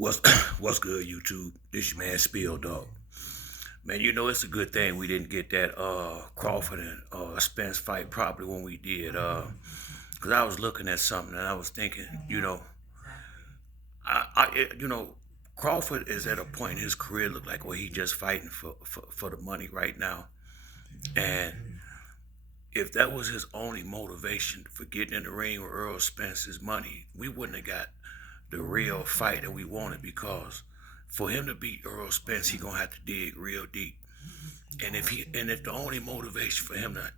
What's what's good, YouTube? This your man Spill Dog. Man, it's a good thing we didn't get that Crawford and Spence fight probably when we did. Cause I was looking at something and I was thinking, Crawford is at a point in his career look like where he just fighting for the money right now. And if that was his only motivation for getting in the ring with Earl Spence's money, we wouldn't have got the real fight that we wanted because for him to beat Earl Spence, he gonna have to dig real deep. And if the only motivation for him to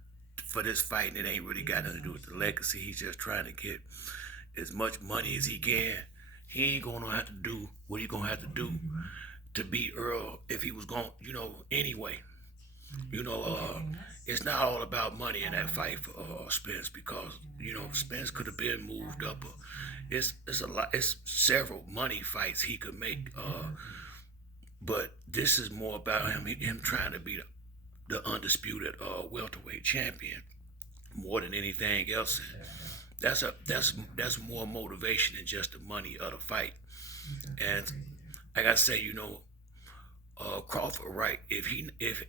for this fight, and it ain't really got nothing to do with the legacy, he's just trying to get as much money as he can. He ain't gonna have to do what he gonna have to do to beat Earl if he was going, anyway. You know, uh, it's not all about money in that fight for Spence because Spence could have been moved up. It's a lot. It's several money fights he could make. But this is more about him trying to be the undisputed welterweight champion more than anything else. That's more motivation than just the money of the fight. And like I say, Crawford, right? If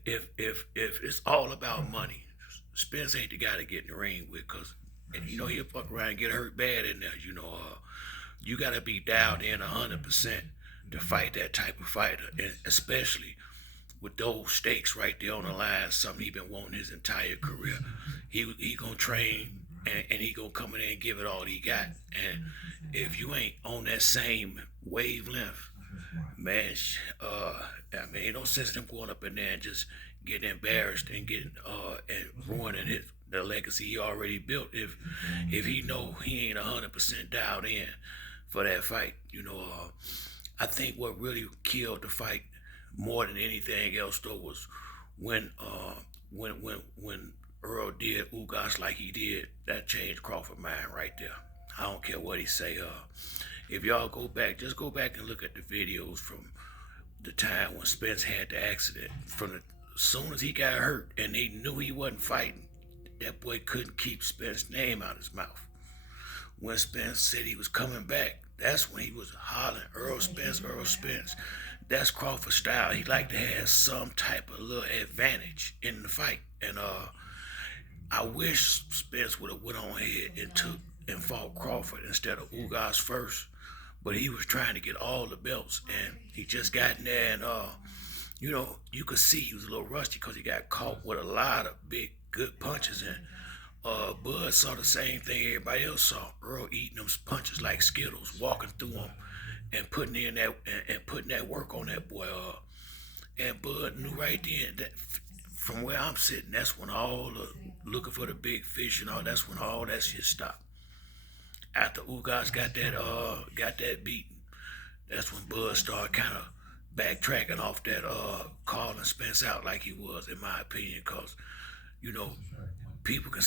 it's all about money, Spence ain't the guy to get in the ring with, cause and he'll fuck around and get hurt bad in there. You gotta be dialed in 100% to fight that type of fighter, and especially with those stakes right there on the line. Something he been wanting his entire career. He gonna train and he gonna come in there and give it all he got. And if you ain't on that same wavelength, man, ain't no sense in them going up in there and just getting embarrassed and getting and ruining the legacy he already built. If he know he ain't 100% dialed in for that fight, I think what really killed the fight more than anything else though was when Earl did Ugas like he did. That changed Crawford mind right there. I don't care what he say. If y'all just go back and look at the videos from the time when Spence had the accident. As soon as he got hurt and they knew he wasn't fighting, that boy couldn't keep Spence's name out of his mouth. When Spence said he was coming back, that's when he was hollering, Earl Spence, Earl Spence. That's Crawford style. He liked to have some type of little advantage in the fight. And I wish Spence would have went on ahead and fought Crawford instead of Ugas first. But he was trying to get all the belts, and he just got in there, and you could see he was a little rusty because he got caught with a lot of big, good punches, and Bud saw the same thing everybody else saw. Earl eating them punches like Skittles, walking through them, and putting in that and putting that work on that boy. And Bud knew right then that from where I'm sitting, that's when all the looking for the big fish and all. That's when all that shit stopped. After Ugas got that beaten, that's when Bud started kind of backtracking off that calling Spence out like he was, in my opinion, because you know people can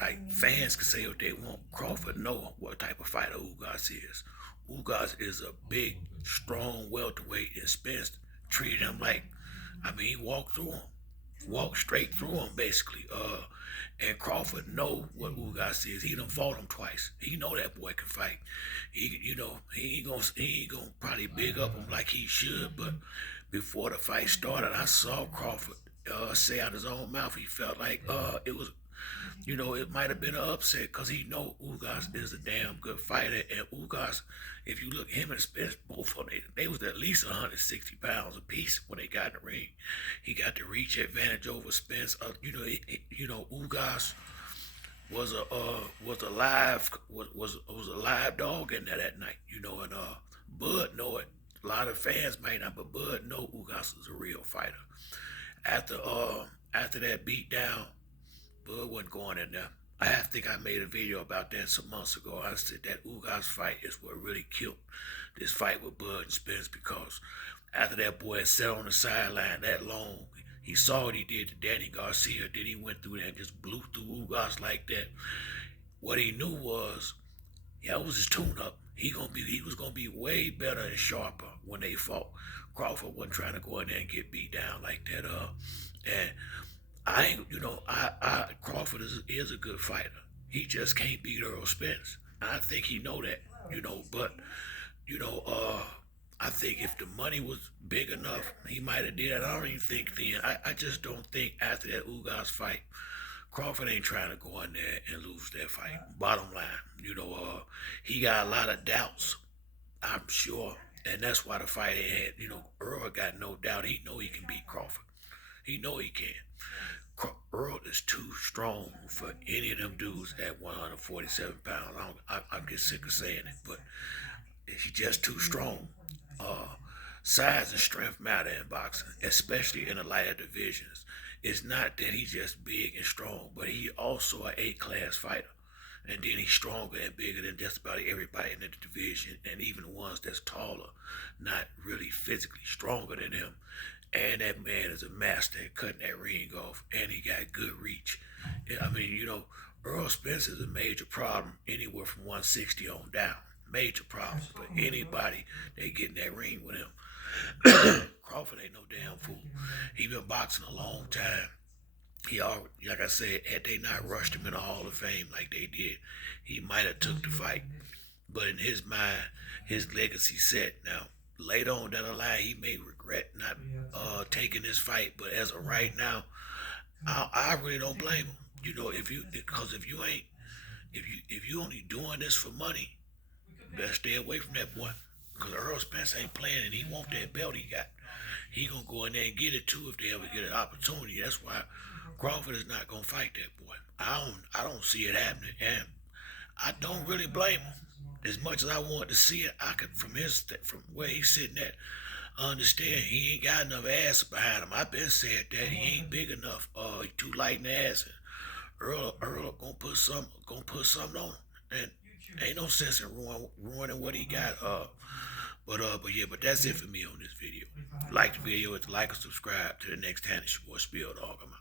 like fans can say what they want. Crawford know what type of fighter Ugas is. Ugas is a big, strong welterweight, and Spence treated him like, he walked through him, walked straight through him basically. And Crawford know what Ugas is. He done fought him twice. He know that boy can fight. He ain't gonna probably big up him like he should. But before the fight started, I saw Crawford say out his own mouth he felt like it was, it might have been an upset because he know Ugas is a damn good fighter. And Ugas, if you look, him and Spence, both of them, they was at least 160 pounds apiece when they got in the ring. He got the reach advantage over Spence. Ugas was a live dog in there that night. And Bud know it. A lot of fans might not, but Bud know Ugas is a real fighter. After that beat down, Bud wasn't going in there. Think I made a video about that some months ago. I said that Ugas fight is what really killed this fight with Bud and Spence, because after that boy had sat on the sideline that long, he saw what he did to Danny Garcia. Then he went through there and just blew through Ugas like that. What he knew was, that was his tune-up. He was gonna be way better and sharper when they fought. Crawford wasn't trying to go in there and get beat down like that. And I ain't, Crawford is a good fighter. He just can't beat Earl Spence. I think he know that, but you know, think if the money was big enough, he might have did it. I don't even think then. I just don't think after that Ugas fight, Crawford ain't trying to go in there and lose that fight. Bottom line, he got a lot of doubts, I'm sure, and that's why the fight ain't had. Errol got no doubt. He know he can beat Crawford. He know he can. Errol is too strong for any of them dudes at 147 pounds. I get sick of saying it, but he's just too strong. Size and strength matter in boxing, especially in the lighter divisions. It's not that he's just big and strong, but he also an A-class fighter. And then he's stronger and bigger than just about everybody in the division, and even the ones that's taller, not really physically stronger than him. And that man is a master at cutting that ring off, and he got good reach. I mean, Errol Spence is a major problem anywhere from 160 on down. Major problem for anybody that get in that ring with him. Crawford ain't no damn fool. He been boxing a long time. He already, like I said, had they not rushed him in the Hall of Fame like they did, he might have took the fight. But in his mind, his legacy set. Now, later on down the line, he may regret not taking this fight. But as of right now, I really don't blame him. If you only doing this for money, better stay away from that boy. Because Errol Spence ain't playing and he want that belt he got. He gonna go in there and get it too if they ever get an opportunity. That's why Crawford is not gonna fight that boy. I don't see it happening, and I don't really blame him. As much as I want to see it, I could from where he's sitting at, understand he ain't got enough ass behind him. I've been said that he ain't big enough. He too light in the ass. And Errol gonna put something on him, and ain't no sense in ruining what he got. But that's it for me on this video. Like the video, hit the like and subscribe. To the next time, it's your boy Spill Dog. I'm out.